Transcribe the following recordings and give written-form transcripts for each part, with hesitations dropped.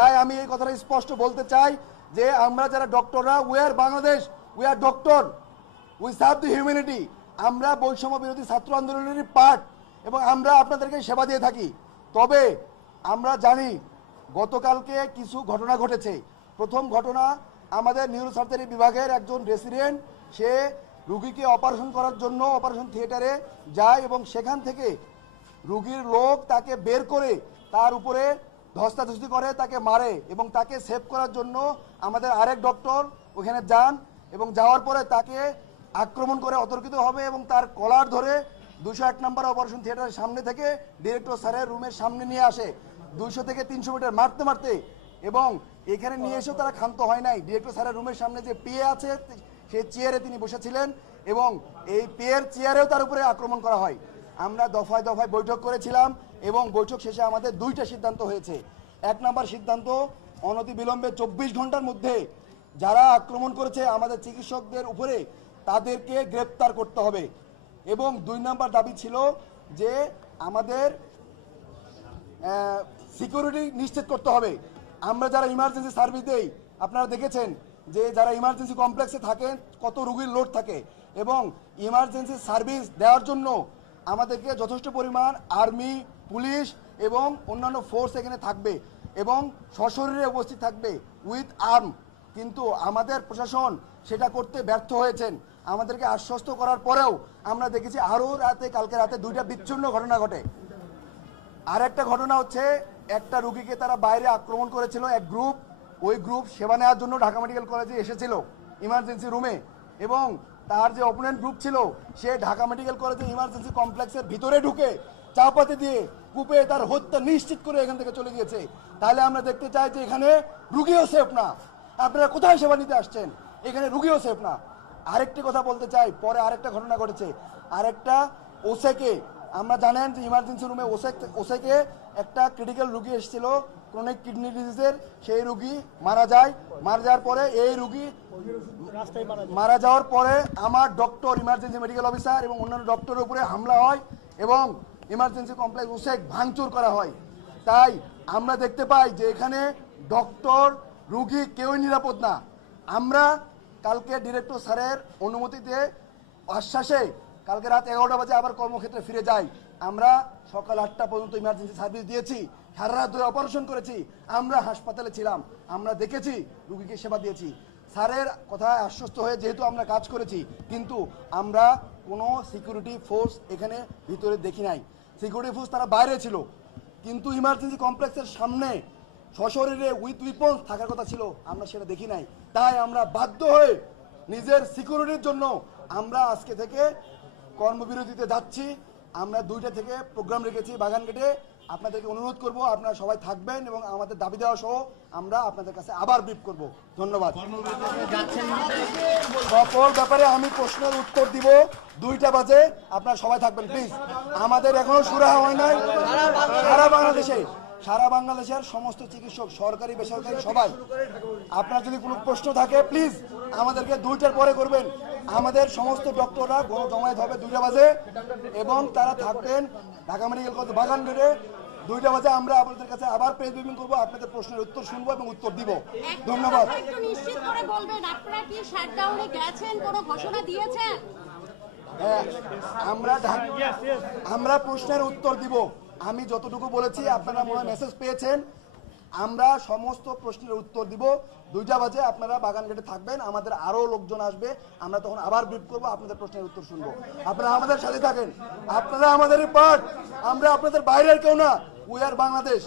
তাই আমি এই কথাটা স্পষ্ট বলতে চাই যে আমরা যারা ডক্টররা we are Bangladesh, we are doctor, we serve the humanity. আমরা বৈষম্য বিরোধী ছাত্র আন্দোলনেরই পার্ট এবং আমরা আপনাদেরকে সেবা দিয়ে থাকি। তবে আমরা জানি গতকালকে কিছু ঘটনা ঘটেছে। প্রথম ঘটনা, আমাদের নিউরোসার্জারি বিভাগের একজন রেসিডেন্ট সে রুগীকে অপারেশন করার জন্য অপারেশন থিয়েটারে যায় এবং সেখান থেকে রুগীর লোক তাকে বের করে তার উপরে ধস্তাধস্তি করে, তাকে মারে এবং তাকে সেভ করার জন্য আমাদের আরেক ডক্টর ওখানে যান এবং যাওয়ার পরে তাকে আক্রমণ করে অতর্কিতভাবে এবং তার কলার ধরে 208 নম্বর অপারেশন থিয়েটারের সামনে থেকে ডিরেক্টর স্যারের রুমের সামনে নিয়ে আসে 200 থেকে 300 মিটার মারতে মারতে, এবং এখানে নিয়ে এসেও তারা ক্ষান্ত হয় নাই। ডিরেক্টর স্যারের রুমের সামনে যে পিএ আছে সেই চেয়ারে তিনি বসেছিলেন এবং এই পিএর চেয়ারেও তার উপরে আক্রমণ করা হয়। আমরা দফায় দফায় বৈঠক করেছিলাম এবং বৈঠক শেষে আমাদের দুইটা সিদ্ধান্ত হয়েছে। এক নম্বর সিদ্ধান্ত, অনতিবিলম্বে 24 ঘন্টার মধ্যে যারা আক্রমণ করেছে আমাদের চিকিৎসকদের উপরে তাদেরকে গ্রেপ্তার করতে হবে। এবং 2 নম্বর দাবি ছিল যে আমাদের সিকিউরিটি নিশ্চিত করতে হবে। আমরা যারা ইমার্জেন্সি সার্ভিস দেই, আপনারা দেখেছেন যে যারা ইমার্জেন্সি কমপ্লেক্সে থাকেন কত রোগীর লোড থাকে, এবং ইমার্জেন্সি সার্ভিস দেওয়ার জন্য আমাদেরকে যথেষ্ট পরিমাণ আর্মি, পুলিশ এবং অন্যান্য ফোর্স এখানে থাকবে এবং সশরীরে উপস্থিত থাকবে উইথ আর্ম। কিন্তু আমাদের প্রশাসন সেটা করতে ব্যর্থ হয়েছেন। আমাদেরকে আশ্বস্ত করার পরেও আমরা দেখেছি আরও কালকে রাতে 2টা বিচ্ছিন্ন ঘটনা ঘটে। আর একটা ঘটনা হচ্ছে, একটা রুগীকে তারা বাইরে আক্রমণ করেছিল এক গ্রুপ। ওই গ্রুপ সেবা নেওয়ার জন্য ঢাকা মেডিকেল কলেজে এসেছিল ইমার্জেন্সি রুমে, এবং তার যে অপোনেন্ট গ্রুপ ছিল সে ঢাকা মেডিকেল কলেজে ইমার্জেন্সি কমপ্লেক্সের ভিতরে ঢুকে চাপাতি দিয়ে কূপে তার হত্যা নিশ্চিত করে এখান থেকে চলে গিয়েছে। তাহলে আমরা দেখতে চাই যে এখানে রুগীও সেফ না। আপনারা কোথায় সেবা নিতে আসছেন? এখানে রুগীও সেফ না। আরেকটি কথা বলতে চাই, পরে আরেকটা ঘটনা ঘটেছে। আরেকটা ওসেকে, আমরা জানেন যে ইমার্জেন্সি রুমে ওসেকে একটা ক্রিটিক্যাল রুগী এসেছিল ক্রনিক কিডনি ডিজিজের, সেই রুগী মারা যায়। মারা যাওয়ার পরে এই রুগী মারা যাওয়ার পরে আমার ডক্টর, ইমার্জেন্সি মেডিকেল অফিসার এবং অন্যান্য ডক্টরের উপরে হামলা হয় এবং ইমার্জেন্সি কমপ্লেক্স ওসেক ভাঙচুর করা হয়। তাই আমরা দেখতে পাই যে এখানে ডক্টর, রুগী কেউই নিরাপদ না। আমরা কালকে ডিরেক্টর স্যারের অনুমতিতে আশ্বাসে কালকে রাত 11টা বাজে আবার কর্মক্ষেত্রে ফিরে যাই। আমরা সকাল 8টা পর্যন্ত ইমার্জেন্সি সার্ভিস দিয়েছি, সারা রাত ধরে অপারেশন করেছি, আমরা হাসপাতালে ছিলাম, আমরা দেখেছি, রুগীকে সেবা দিয়েছি। স্যারের কথায় আশ্বস্ত হয়ে যেহেতু আমরা কাজ করেছি, কিন্তু আমরা কোনো সিকিউরিটি ফোর্স এখানে ভিতরে দেখি নাই। সিকিউরিটি ফোর্স তারা বাইরে ছিল, কিন্তু ইমার্জেন্সি কমপ্লেক্সের সামনে সশরীরে উইথ উইপন্স থাকার কথা ছিল, আমরা সেটা দেখি নাই। তাই আমরা বাধ্য হয়ে নিজের সিকিউরিটির জন্য আমরা আজকে থেকে কর্মবিরতিতে যাচ্ছি। আমরা 2টা থেকে প্রোগ্রাম রেখেছি বাগানঘাটে। আপনাদেরকে অনুরোধ করব আপনারা সবাই থাকবেন এবং আমাদের দাবি দেওয়া সহ আমরা আপনাদের কাছে আবার ব্রিফ করব। ধন্যবাদ। সকল ব্যাপারে আমি প্রশ্নের উত্তর দিব 2টা বাজে, আপনারা সবাই থাকবেন প্লিজ। আমাদের এখনো সুরাহা হয় নাই সারা বাংলাদেশের সমস্ত চিকিৎসক, সরকারি বেসরকারি সবাই। আপনার যদি কোনো প্রশ্ন থাকে প্লিজ আমাদেরকে 2টার পরে করবেন। আমাদের সমস্ত ডক্টররা জমায়েত হবে 2টা বাজে এবং তারা থাকবেন ঢাকা মেডিকেল কলেজ বাগানঘাটে। 2টা বাজে আমরা আপনাদের কাছে আবার প্রেস ব্রিফিং করবো, আপনাদের প্রশ্নের উত্তর শুনবো এবং উত্তর দিব। ধন্যবাদ। হ্যাঁ, আমরা প্রশ্নের উত্তর দিব। আমি যতটুকু বলেছি আপনারা মনে হয় মেসেজ পেয়েছেন। আমরা সমস্ত প্রশ্নের উত্তর দিব। 2টা বাজে আপনারা বাগানঘাটে থাকবেন, আমাদের আরো লোকজন আসবে, আমরা তখন আবার ব্রিফ করবো, আপনাদের প্রশ্নের উত্তর শুনবো। আপনারা আমাদের সাথে থাকেন, আপনারা আমাদেরই পার্ট, আমরা আপনাদের বাইরের কেউ না। We are Bangladesh.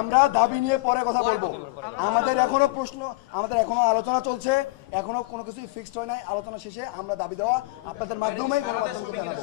আমরা দাবি নিয়ে পরে কথা বলবো। আমাদের এখনো আলোচনা চলছে, এখনো কোনো কিছুই ফিক্সড হয় নাই। আলোচনা শেষে আমরা দাবি দেওয়া আপনাদের মাধ্যমেই গণমাধ্যমকে জানাবো।